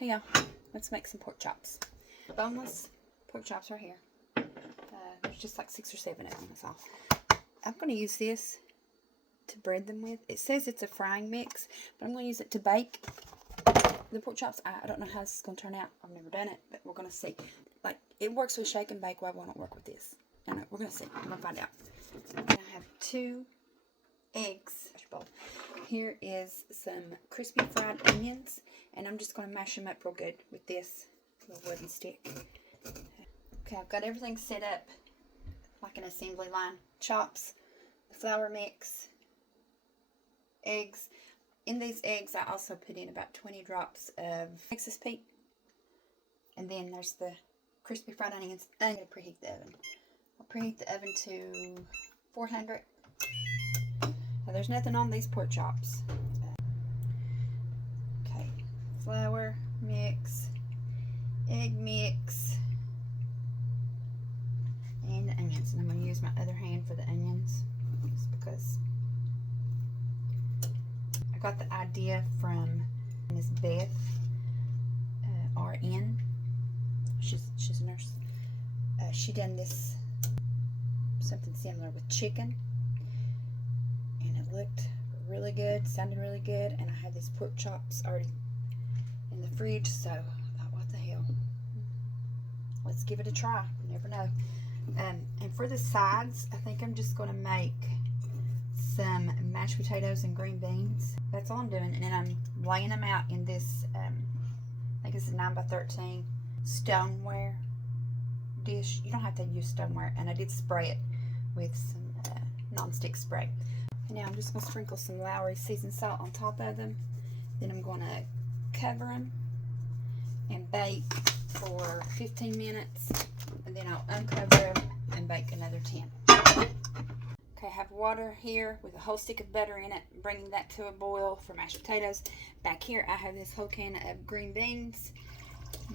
Hey y'all, let's make some pork chops. Boneless pork chops right here. There's just like 6 or 7 of them, that's all. I'm going to use this to bread them with. It says it's a frying mix, but I'm going to use it to bake the pork chops. I don't know how this is going to turn out. I've never done it, but we're going to see. Like, it works with shake and bake. Why won't it work with this? I don't know. We're going to see. I'm going to find out. I have 2 eggs. Here is some crispy fried onions, and I'm just going to mash them up real good with this little wooden stick. Okay, I've got everything set up like an assembly line. Chops, the flour mix, eggs. In these eggs, I also put in about 20 drops of Texas Pete, and then there's the crispy fried onions. I'm going to preheat the oven. I'll preheat the oven to 400. Now, there's nothing on these pork chops. Okay, flour mix, egg mix, and the onions. And I'm going to use my other hand for the onions, just because I got the idea from Miss Beth RN. She's a nurse. She done this something similar with chicken. Looked really good, sounded really good, and I had these pork chops already in the fridge, so I thought, what the hell, let's give it a try. You never know. And for the sides, I think I'm just going to make some mashed potatoes and green beans. That's all I'm doing, and then I'm laying them out in this I think it's a 9x13 stoneware dish. You don't have to use stoneware, and I did spray it with some non-stick spray. Now I'm just going to sprinkle some Lowry seasoned salt on top of them. Then I'm going to cover them and bake for 15 minutes. And then I'll uncover them and bake another 10. Okay, I have water here with a whole stick of butter in it, bringing that to a boil for mashed potatoes. Back here I have this whole can of green beans.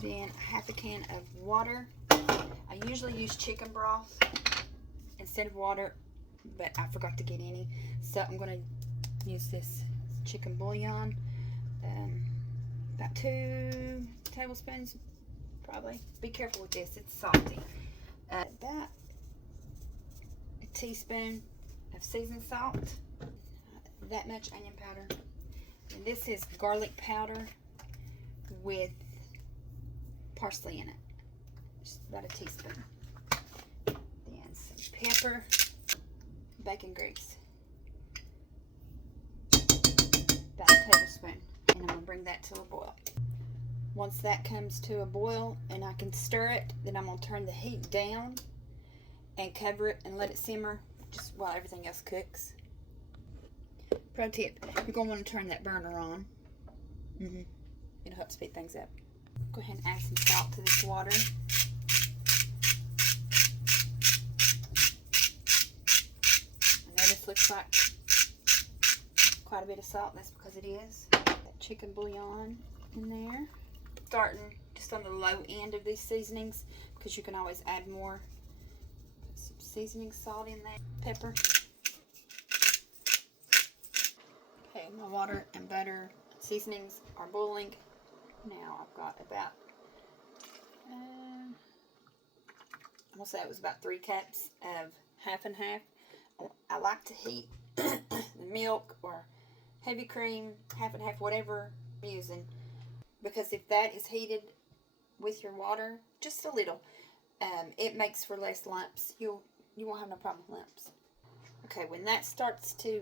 Then half a can of water. I usually use chicken broth instead of water, but I forgot to get any, so I'm going to use this chicken bouillon, about 2 tablespoons probably. Be careful with this, it's salty. About a teaspoon of seasoned salt, that much onion powder, and this is garlic powder with parsley in it, just about a teaspoon. Then some pepper, bacon grease, about a tablespoon, and I'm going to bring that to a boil. Once that comes to a boil and I can stir it, then I'm going to turn the heat down and cover it and let it simmer just while everything else cooks. Pro tip, you're going to want to turn that burner on. It'll help speed things up. Go ahead and add some salt to this water. This looks like quite a bit of salt. That's because it is. That chicken bouillon in there. Starting just on the low end of these seasonings, because you can always add more. Put some seasoning salt in there. Pepper. Okay, my water and butter seasonings are boiling. Now I've got about, I'm going to say it was about 3 cups of half and half. I like to heat the milk or heavy cream, half and half, whatever you're using, because if that is heated with your water, just a little, it makes for less lumps. You won't have no problem with lumps. Okay, when that starts to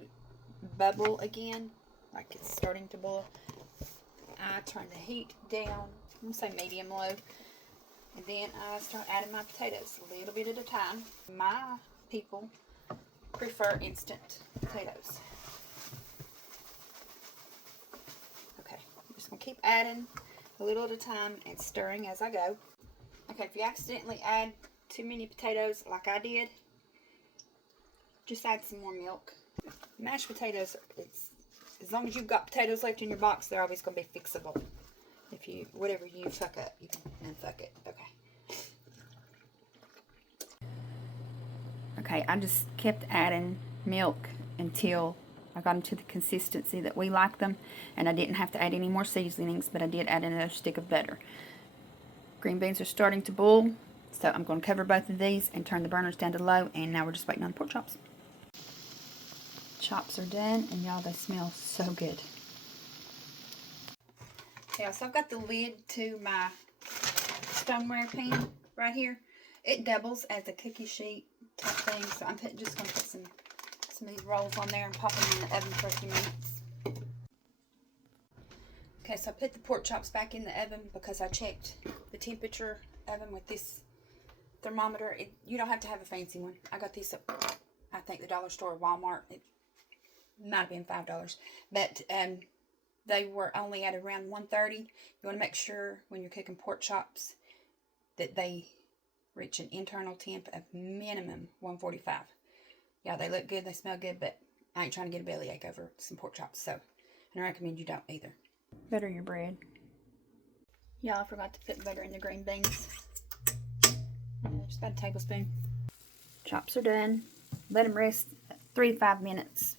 bubble again, like it's starting to boil, I turn the heat down, I'm going to say medium low, and then I start adding my potatoes a little bit at a time. My people prefer instant potatoes. Okay, I'm just going to keep adding a little at a time and stirring as I go. Okay, if you accidentally add too many potatoes like I did, just add some more milk. Mashed potatoes, it's as long as you've got potatoes left in your box, they're always going to be fixable. If you, whatever you fuck up, you can unfuck it. Okay. Okay, I just kept adding milk until I got them to the consistency that we like them, and I didn't have to add any more seasonings, but I did add another stick of butter. Green beans are starting to boil, so I'm going to cover both of these and turn the burners down to low, and now we're just waiting on the pork chops. Chops are done, and y'all, they smell so good. Yeah, so I've got the lid to my stoneware pan right here. It doubles as a cookie sheet type thing, so I'm just going to put some of these rolls on there and pop them in the oven for a few minutes. Okay, so I put the pork chops back in the oven because I checked the temperature oven with this thermometer. You don't have to have a fancy one. I got this at, I think, the dollar store or Walmart. It might have been $5, but they were only at around 130. You want to make sure when you're cooking pork chops that they reach an internal temp of minimum 145. Yeah, they look good, they smell good, but I ain't trying to get a bellyache over some pork chops, so I recommend you don't either. Butter your bread. Y'all, I forgot to put butter in the green beans. Just about a tablespoon. Chops are done. Let them rest 3 to 5 minutes.